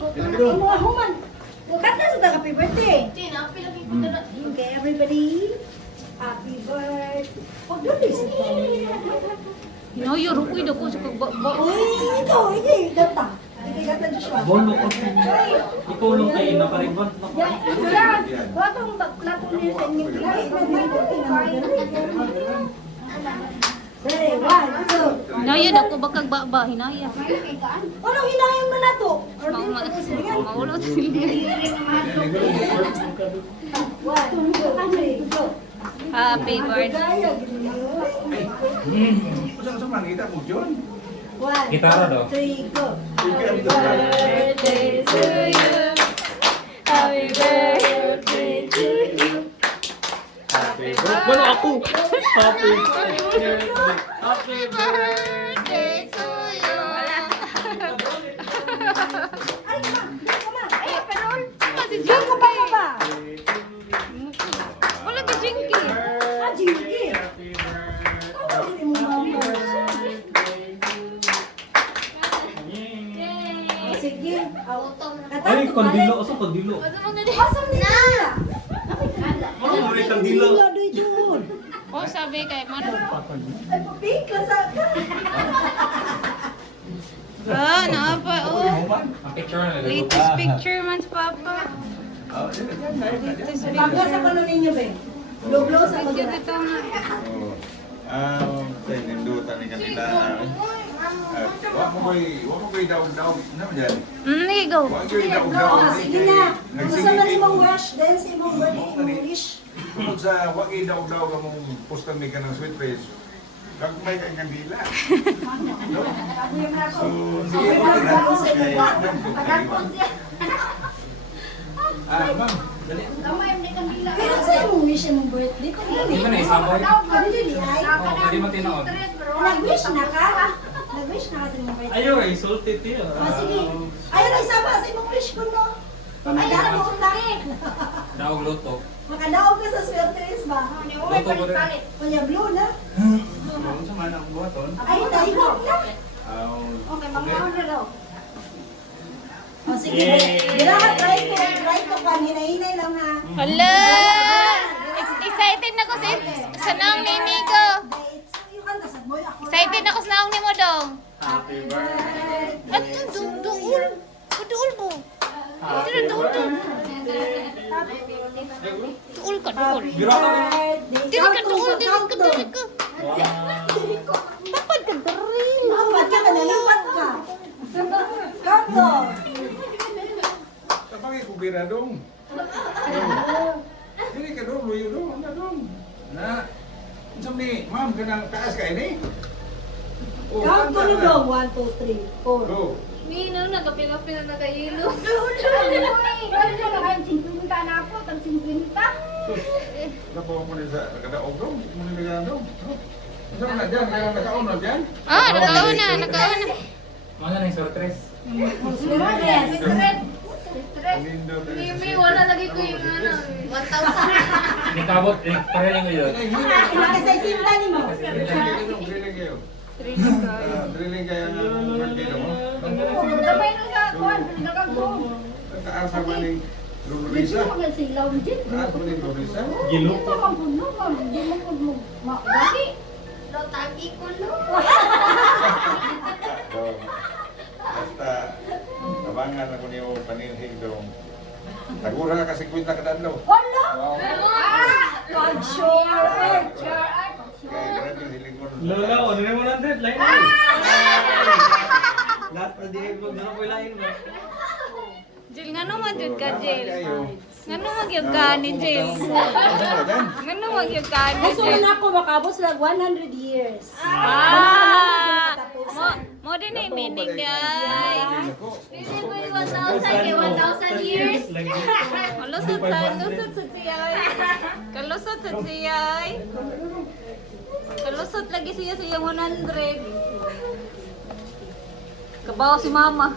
Mga human. Kat na sa happy birthday. Okay, everybody. Happy birthday. Pag-birthday si Hinayo, rukoy daw ko sa pagbaba. Uy, ikaw, hindi. Gata. Hindi gata, Joshua. Bolo ko. Itulong kayo na paribot. Bakong plato niya sa inyong pinay. Ready, 1, 2. Hinaya daw ko bakag baba, hinaya. Anong hinayang na nato? Maulot sila. 1, 2, 3, go. Happy birthday. Sa manita mo, John? 1, Gitara daw. 2, 3, go. Happy birthday to you. Happy birthday to you. Happy birthday. Bolo ako. Happy birthday. Happy birthday to you. Ay, ma. Ay, pero si Diyan ka ba ka ba? Wala ka Jinky. Ah, Jinky. Oh, hindi mo mama. Oh, sige. Ay, kondilo. Asa kondilo? Asam nila. Ano mo rin kandilo? Doon. Oh, sabi kay Mar. Ay, papik ka sa... Ah, naapa. Oh, Ang picture na latest picture man sa Papa. Latest Pagka picture. sa kanon ninyo, be. Blow-blow sa Cute mga. ito nga. Sa inindutan ni kanila. Wa mo ko'y daw-daw. Ano mo dyan? Hindi, go. Wa ko'y daw-daw. Oh, sige na. Gusto man imong wish, dahil sa imong birthday, imong wish. Kung sa wa ko'y daw-daw ka mong postan ni ka ng sweet face, kag may kay kandila. No? So, sige mo na. Ma'am. Dali. Pero sa imong wish, imong birthday, Di ba na isabaw? Pwede ay. Pwede mo tinood. Nag-wish na ka? Nag-wish na ka sa imong birthday? Ayaw, insulted yun. Oh, sige. Ayaw na isa ba sa imong wish ko, no? Ay, dahil mo lang. Daog luto. Makadaog ka sa swelteres ba? Luto ko rin. Kunya blue na? Kung sa man ang buhaton. Ay, dahil na. Okay, na daw. Oh, sige. Yay! Dira, try ko ka. Hinay-hinay lang ha. Hala! Excited na ko sa naong nini ko. Yung kanta sa boy ako. Excited ako sa naong ni mo dong. Happy birthday. At duul. Duul mo. Tira duul. Duul ka, duul. Biro ka rin. Dili ka duul, dili ka. Tapad ka garing. Lipat ka, nalipat ka. Kanto. Tapos kubira dong. Dili ka dong, luyo dong, na dong. Na. Unsam ni, ma'am, kanang taas ka ini. Kanto ni dong. 1, 2, 3, 4. Go. Nino, nagkapi-kapi na nagayilo. Napo mo ni sa nakadaog dong, mo ni nakadaog. Unsam na diyan, kaya nakaon na diyan. Ah, nakauna. Mana na yung surprise? Lindo dali. Wala lagi ko yung 1,000. Nikabot, pareho yung yun. Nakasay sinta ni mo. Drilling kayo. Drilling kayo ng birthday mo. Taas ba ni Lurisa? Taas ba ni Lurisa? Giluto. Basta tabangan ako niyo paninhig dong. Nagura ka kasi kwenta ka dadlaw. Wala! Pag-sure! Kaya grabe hiling ko. Lola, ano na 100? Lain na. Lahat na din mo, dito ko lain mo. Jill, nga naman yun ka, Jill. Nga naman yun ka ni Jill. Nga naman yun ka ni Gusto Jill. na ako makabot sa 100 years. Mo din ay meaning niya. Hindi ko yung 1,000 kay 1,000 years. Kalusot sa siyay. Kalusot sa siyay. Kalusot lagi siya sa iyang 100. Kabaw si mama.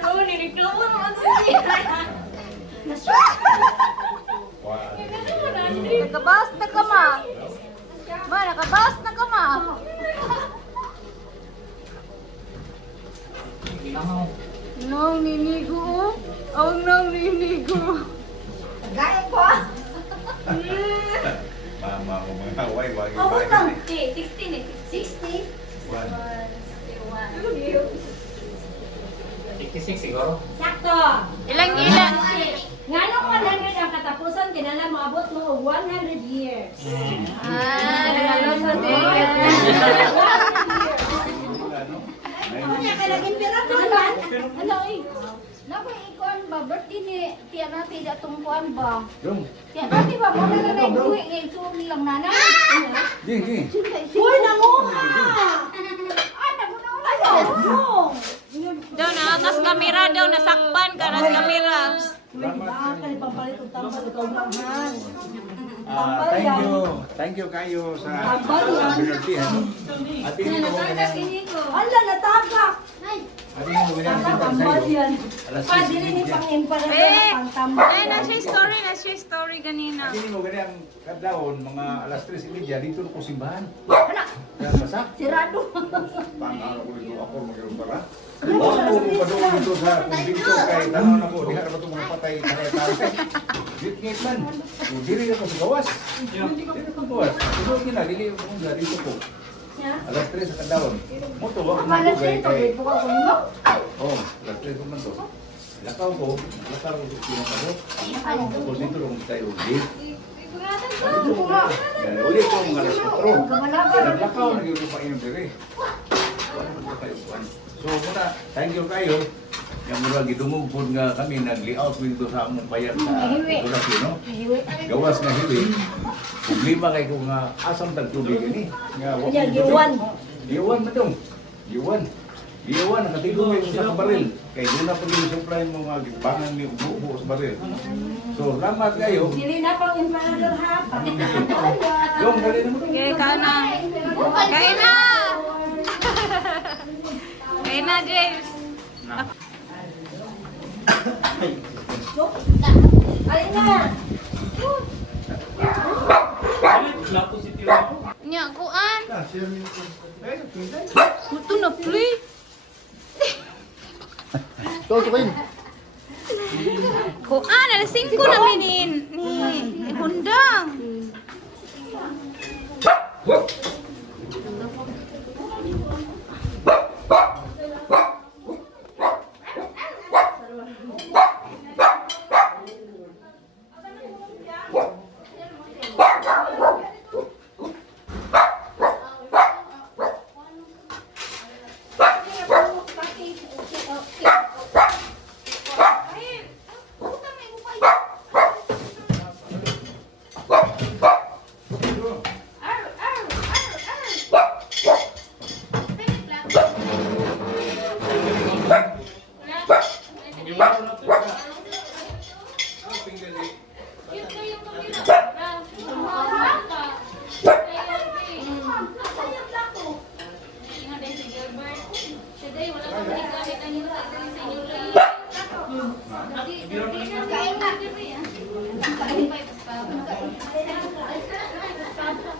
Oo, nireklamo naman siya. Nakabas na ka ma. Ma, nakabas na ka ma. Ang ninigo. Ang nang ninigo. Gaya ko. Mama ko mga away, wag Ako yung lang. bakit 60 eh. 60. 86 siguro. Sakto. Ilang. Nga nung 100 ang katapusan, kinala maabot mo 100 years. Nagalosa din. Kanya ka naging pirador man. Ano eh? Naku, ikuan ba? Birthday ni Tia Nati datong kuan ba? Yung, Tia Nati ba? Mo na lang buhi ngayon. So, nilang nanay. Ging. Uy, nanguha! Ay, nagunaw Oo! Daw na atas kamera daw nasakpan ka nas kamera. Salamat kay pampalit og tambal ikaw naman. Thank you kayo sa Tambal yan. binartihan. At hindi mo ganyan. Ala, natagak! At hindi mo ganyan kita sa Tambal iyo. yan. Alas Pa, dili ni 6. pang emperor Eh, pang tambal. ay na siya story ganina. At hindi mo ganyan kadlawon mga alas 3:30 dito ko simbahan. Wala, Kaya basa. sirado. Pangano ko dito ako magkaroon para. Ako ko padoon dito sa kumbinto kay tanaw na ko diha ba itong mga patay kaya Git man. Dili ako sa gawas. Dili ko gawas. Ito kina dili ko kung dito ko. Alas 3 sa kadlawon. Moto wa ko Malas kay dito, may buka ko no? oh, alas 3 ko man to. Lakaw ko pinakaro. Ako dito lang tayo gate. Uli ko mga alas 4. Naglakaw nagyulo pa yung dire. So muna, thank you kayo. Yang mura gidungog po nga kami nag-layout dito sa among payat sa Durasi, no? Gawas nga hiwi. Problema kay ko nga asam tagtubig ini. Nga Kanya, giwan. Giwan ba dong? Giwan. Giwan, nakatigo kayo sa baril. Kay doon na pag yung supply mo nga gibangan ni ubo sa baril. So, salamat kayo. Dili na pang emperor ha. Yung, dali na mo. Okay, kain na. Kain na. Kain na, James. Ay na. Lapo si Tiro. Nya, kuan. Ito na, play. Kuan, alas 5 na minin. Ni Hundang.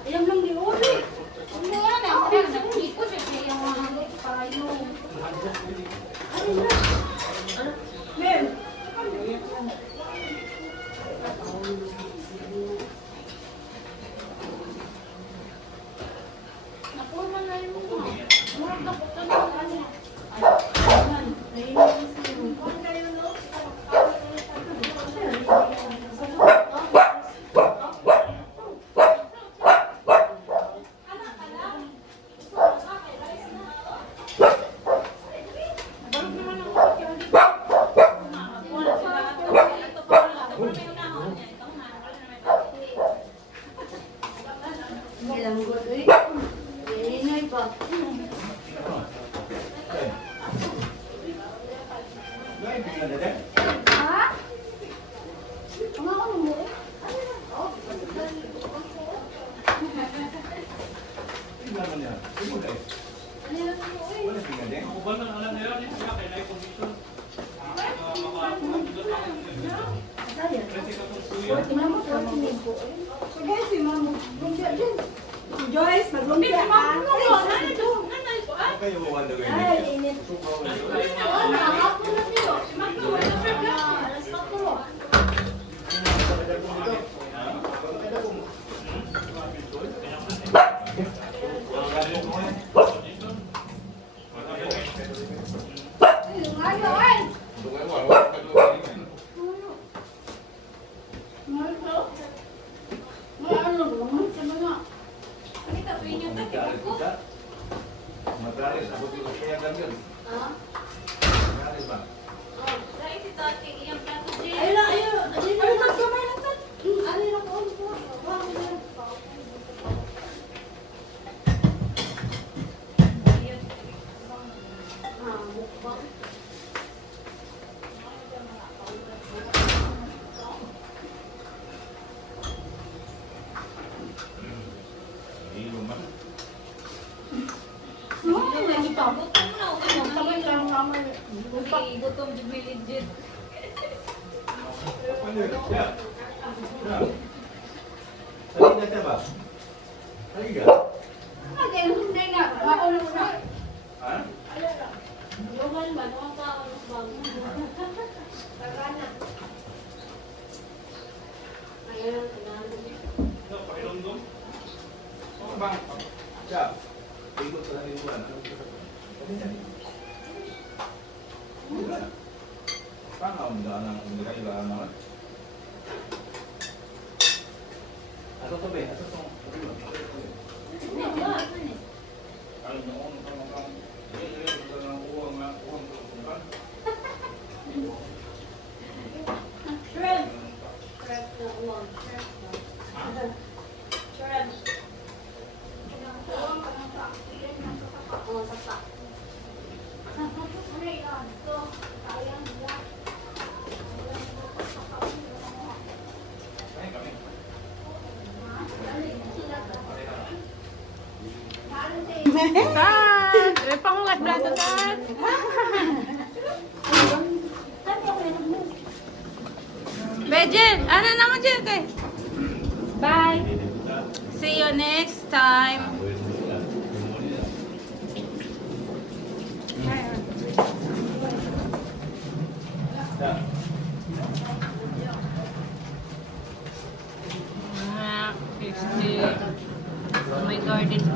Ayam lang di uli. Mel. Joyce, maglumpia ka. Kayo mo wala Ay, init. Ako na niyo. Magalis, ako dito kaya ganyan. Magalis ba? Ilo man. Gutom di legit. Ano yun? Ya. Ya. Halika ka ba? Halika. Ha? No, pakilundong. Oo ba? Ya. Ikot sa halimuan. Paano ang daan ng kailangan naman? Ato to be, ato to. Ay, noon ka makang ng uwang na uwang tulungan. Ay, kami. Dad, may pangulat na ito, Dad. Bejen, ano naman dyan kay? Bye. See you next time.